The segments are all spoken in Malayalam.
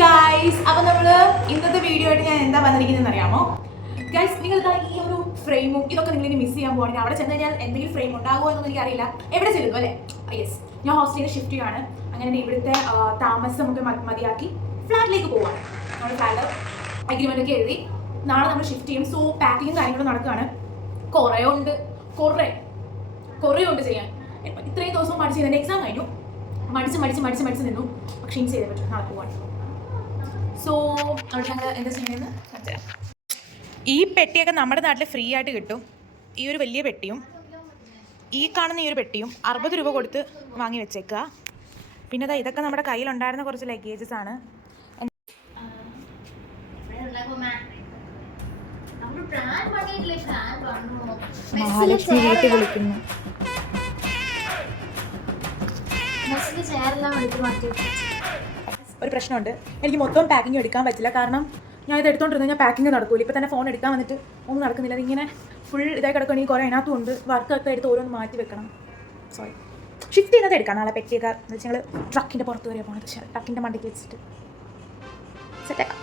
ഗൈസ്, അപ്പോൾ നമ്മൾ ഇന്നത്തെ വീഡിയോ ആയിട്ട് ഞാൻ എന്താ വന്നിരിക്കുന്നതെന്ന് അറിയാമോ ഗൈസ്? നിങ്ങൾക്ക് ഈ ഒരു ഫ്രെയിമും ഇതൊക്കെ നിങ്ങൾ ഇനി മിസ് ചെയ്യാൻ പോകുകയാണെങ്കിൽ അവിടെ ചെന്ന് കഴിഞ്ഞാൽ എന്തെങ്കിലും ഫ്രെയിം ഉണ്ടാകുമോ എന്നൊന്നും എനിക്കറിയില്ല. എവിടെ ചെല്ലുന്നു അല്ലേ? യെസ്, ഞാൻ ഹോസ്റ്റലിൽ ഷിഫ്റ്റ് ചെയ്യുകയാണ്. അങ്ങനെ ഇവിടുത്തെ താമസം നമുക്ക് മതിയാക്കി ഫ്ലാറ്റിലേക്ക് പോവുകയാണ്. നമ്മുടെ ഫ്ലാറ്റ് അഗ്രിമെൻ്റ് ഒക്കെ എഴുതി നാളെ നമ്മൾ ഷിഫ്റ്റ് ചെയ്യും. സോ പാക്കിങ്ങും കാര്യങ്ങളും നടക്കുകയാണ്. കുറേ ഉണ്ട് ചെയ്യാൻ. ഇത്രയും ദിവസം പഠിച്ച് എൻ്റെ എക്സാം കഴിഞ്ഞു. മടിച്ച് നിന്നു. പക്ഷേ ഇനി ചെയ്തേ പറ്റും. നാളെ പോവാണ്. സോ അവിടെ ഞങ്ങൾ എന്താ ചെയ്യുന്നതെന്ന് കാണിച്ചുതരാം. ഈ പെട്ടിയൊക്കെ നമ്മുടെ നാട്ടിൽ ഫ്രീ ആയിട്ട് കിട്ടും. ഈ ഒരു വലിയ പെട്ടിയും ഈ കാണുന്ന ഈ ഒരു പെട്ടിയും 60 രൂപ കൊടുത്ത് വാങ്ങി വെച്ചേക്കുക. പിന്നെ ഇതൊക്കെ നമ്മുടെ കയ്യിലുണ്ടായിരുന്ന കുറച്ച് ലഗേജസ് ആണ്. മഹാലക്ഷ്മി വീട്ടിൽ വിളിക്കുന്നു. ഒരു പ്രശ്നമുണ്ട്, എനിക്ക് മൊത്തം പാക്കിങ് എടുക്കാൻ പറ്റില്ല. കാരണം ഞാൻ ഇത് എടുത്തോണ്ടിരുന്നത് ഞാൻ പാക്കിങ് നടക്കൂല. ഇപ്പം തന്നെ ഫോൺ എടുക്കാൻ വന്നിട്ട് ഒന്നും നടക്കുന്നില്ല. അതിങ്ങനെ ഫുൾ ഇതായി കിടക്കുകയാണെങ്കിൽ കുറേ അതിനകത്തും ഉണ്ട്. വർക്കൊക്കെ എടുത്ത് ഓരോന്ന് മാറ്റി വെക്കണം. സോറി, ഷിഫ്റ്റ് ചെയ്യുന്നത് എടുക്കാം നാളെ. പെട്ടിയൊക്കെ എന്ന് വെച്ചാൽ ഞങ്ങൾ ട്രക്കിൻ്റെ പുറത്ത് വരെ പോകണത്. ട്രക്കിൻ്റെ മണ്ടിക്ക് വെച്ചിട്ട് സെറ്റാക്കാം.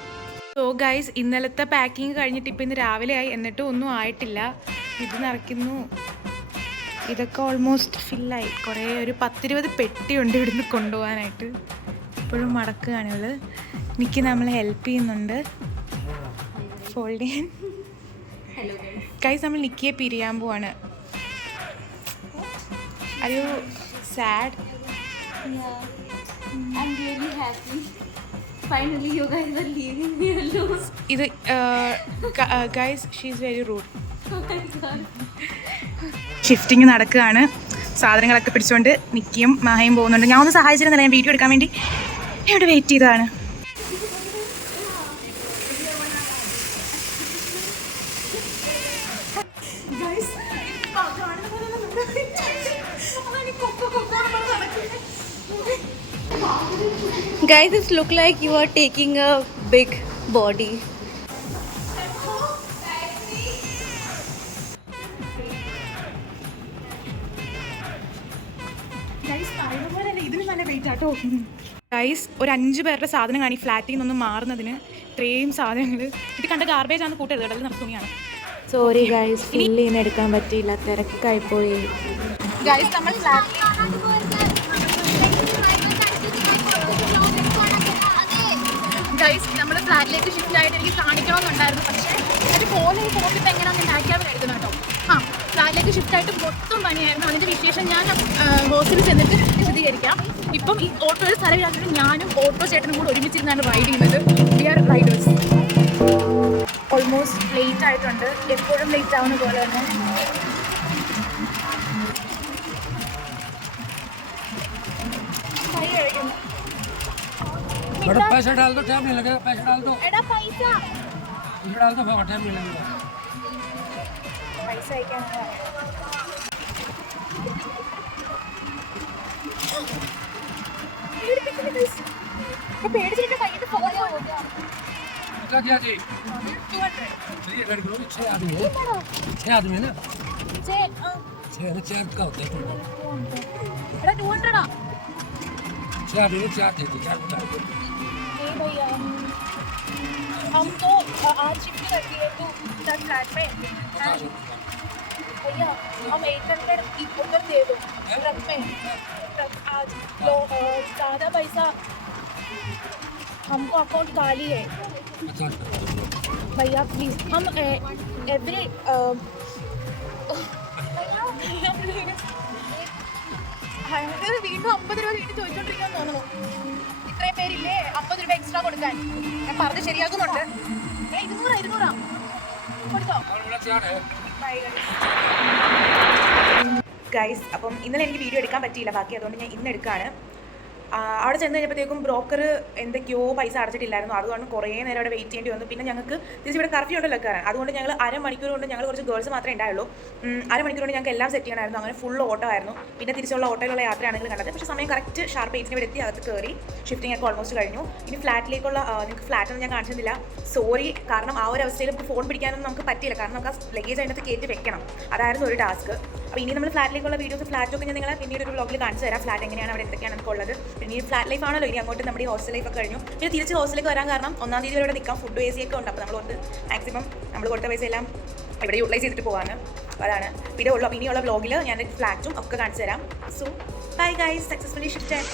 സോ ഗൈസ്, ഇന്നലത്തെ പാക്കിങ് കഴിഞ്ഞിട്ട് ഇപ്പം ഇന്ന് രാവിലെ ആയി, എന്നിട്ടും ഒന്നും ആയിട്ടില്ല. ഇത് നിറയ്ക്കുന്നു. ഇതൊക്കെ ഓൾമോസ്റ്റ് ഫില്ലായി. കുറേ ഒരു 10-20 പെട്ടിയുണ്ട് ഇവിടുന്ന് കൊണ്ടുപോകാനായിട്ട്. ഇപ്പോഴും മടക്കുകയാണുള്ളത്. എനിക്ക് നമ്മളെ ഹെൽപ്പ് ചെയ്യുന്നുണ്ട് ഫോൾഡ് ചെയ്യാൻ. ഗൈസ്, നമ്മൾ നിക്കിയെ പിരിയാൻ പോവാണ്. Are you sad? I'm really happy. Finally, you guys are leaving me alone. ഇത് guys, she is very rude. Shifting നടക്കുകയാണ്. സാധനങ്ങളൊക്കെ പിടിച്ചുകൊണ്ട് നിക്കിയും മാഹയും പോകുന്നുണ്ട്. ഞാൻ ഒന്ന് സഹായിച്ചിരുന്നില്ല, ഞാൻ വീഡിയോ എടുക്കാൻ വേണ്ടി ഇവിടെ വെയിറ്റ് ചെയ്തതാണ്. Guys, it look like you are taking a big body. Guys, ഒരു 5 പേരുടെ സാധനങ്ങളാണ് ഈ ഫ്ലാറ്റിൽ നിന്നൊന്നും മാറുന്നതിന്. ഇത്രയും സാധനങ്ങൾ ഇത് കണ്ട ഗാർബേജ് ആണ് കൂട്ടരുത്. ഇടയിൽ നട തുണിയാണ്. സോറി ഗൈസ്, ഫില്ല് ചെയ്യുന്ന എടുക്കാൻ പറ്റിയില്ല, തിരക്കായിപ്പോയി. ഗൈസ്, നമ്മൾ ഫ്ലാറ്റിൽ നമ്മൾ ഫ്ലാറ്റിലേക്ക് ഷിഫ്റ്റ് ആയിട്ട് എനിക്ക് കാണിക്കണമെന്നുണ്ടായിരുന്നു. പക്ഷേ ഒരു ഫോണിൽ ഇപ്പം എങ്ങനെയാണെന്ന് ഉണ്ടാക്കിയാൽ എടുക്കണം കേട്ടോ. ഫ്ലാറ്റിലേക്ക് ഷിഫ്റ്റ് ആയിട്ട് മൊത്തം പണിയായിരുന്നു. അതിൻ്റെ വിശേഷം ഞാൻ ഹോസ്റ്റലിൽ ചെന്നിട്ട് വിശദീകരിക്കാം. ഇപ്പം ഈ ഓട്ടോയിൽ സ്ഥലമില്ലാത്തത് ഞാനും ഓട്ടോ ചേട്ടനും കൂടെ ഒരുമിച്ചിരുന്നാണ് റൈഡ് ചെയ്യുന്നത്. We are riders. Almost late ആയിട്ടുണ്ട്. എപ്പോഴും ലേറ്റ് ആവുന്ന പോലെ തന്നെ. കൈ കഴിക്കുന്നു. पैसा डाल दो, टाइम नहीं लगेगा. पैसा डाल दो. എടാ പൈസ डाल दो, टाइम नहीं लगेगा. പൈസ അയക്കാനാണ്. പേടിച്ചിട്ട് കയ്യിൽ പോയോ? क्या किया जी? 200. ये गाड़ी करो. 6 आदमी है. 6 आदमी है ना. 6 का होता है. एड़ा 200 आ. 6 आदमी ने 4 दे दी. 4 बता दो. नहीं भैया, हमको आज शिफ्ट कर दिए तो इधर फ्लैट में. भैया, हम 800 उधर दे दो ट्रक में. ट्रक आज लो. ज़्यादा पैसा हमको अकाउंट खाली है. अच्छा भैया प्लीज़, हम एवरी വീണ്ടും 50 രൂപ വീണ്ടും ചോദിച്ചോണ്ടിരിക്കാന്ന് തോന്നുന്നു. ഇത്രയും പേരില്ലേ, 50 രൂപ എക്സ്ട്രാ കൊടുക്കാൻ. ഞാൻ പറഞ്ഞ് ശരിയാക്കുന്നുണ്ട്. 200 കൊടുത്തോ? ഗൈസ്, അപ്പം ഇന്നലെ എനിക്ക് വീഡിയോ എടുക്കാൻ പറ്റിയില്ല ബാക്കി, അതുകൊണ്ട് ഞാൻ ഇന്ന് എടുക്കുകയാണ്. അവിടെ ചെന്ന് കഴിഞ്ഞപ്പോഴത്തേക്കും ബ്രോക്കർ എന്തൊക്കെയോ പൈസ അടച്ചിട്ടില്ലായിരുന്നു. അതുകൊണ്ട് കുറേ നേരം അവിടെ വെയിറ്റ് ചെയ്യേണ്ടി വന്നു. പിന്നെ ഞങ്ങൾക്ക് തിരിച്ച് ഇവിടെ കർഫ്യൂ ഉണ്ടല്ലോ കയറാൻ. അതുകൊണ്ട് ഞങ്ങൾ അരമണിക്കൂർ കൊണ്ട്, ഞങ്ങൾ കുറച്ച് ഗേൾസ് മാത്രമേ ഉണ്ടായുള്ളൂ, അരമണിക്കൂർ കൊണ്ട് ഞങ്ങൾക്ക് എല്ലാം സെറ്റ് ചെയ്യണമായിരുന്നു. അങ്ങനെ ഫുൾ ഓട്ടോ ആയിരുന്നു. പിന്നെ തിരിച്ചുള്ള ഓട്ടോയിലുള്ള യാത്രയാണ് നിങ്ങൾ കണ്ടത്. പക്ഷേ സമയം കറക്റ്റ് ഷാർപ്പ് 8 ഇവിടെ എത്തി, അകത്ത് കയറി. ഷിഫ്റ്റിംഗ് ഒക്കെ ഓൾമോസ്റ്റ് കഴിഞ്ഞു. ഇനി ഫ്ലാറ്റിലേക്കുള്ള നിങ്ങൾക്ക് ഫ്ലാറ്റൊന്നും ഞാൻ കാണിച്ചിരുന്നില്ല. സോറി, കാരണം ആ ഒരു അവസ്ഥയിൽ ഇപ്പോൾ ഫോൺ പിടിക്കാനൊന്നും നമുക്ക് പറ്റിയില്ല. കാരണം നമുക്ക് ആ ലഗേജ് അതിനകത്ത് കയറ്റി വെക്കണം. അതായിരുന്നു ഒരു ടാസ്ക്. അപ്പോൾ ഇനി നമ്മൾ ഫ്ലാറ്റിലേക്കുള്ള വീഡിയോസ് ഫ്ലാറ്റൊക്കെ ഞാൻ നിങ്ങളെ പിന്നീട് ഒരു വ്ളോഗിൽ കാണിച്ചു തരാം. ഫ്ലാറ്റ് എങ്ങനെയാണ്, അവിടെ എന്തൊക്കെയാണ് നമുക്ക് ഉള്ളത്. പിന്നെ ഈ ഫ്ലാറ്റ് ലൈഫ് ആണല്ലോ ഇനി അങ്ങോട്ട് നമ്മുടെ ഈ ഹോസ്റ്റൽ ലൈഫ് ഒക്കെ കഴിഞ്ഞു. പിന്നെ തിരിച്ച് ഹോസ്റ്റലിലേക്ക് വരാൻ കാരണം 1-ാം തീയതി വരെ നിൽക്കാം. ഫുഡ് AC ഒക്കെ ഉണ്ട്. അപ്പോൾ നമ്മൾ മാക്സിമം നമ്മൾ കൊടുത്ത പൈസ എല്ലാം ഇവിടെ യൂട്ടിലൈസ് ചെയ്തിട്ട് പോകാണ്. അതാണ് വീഡിയോ ഉള്ളൂ. അപ്പോൾ ഇനിയുള്ള വ്ളോഗിൽ ഞാൻ ഫ്ലാറ്റും ഒക്കെ കാണിച്ചു തരാം. So bye guys, successfully shifted.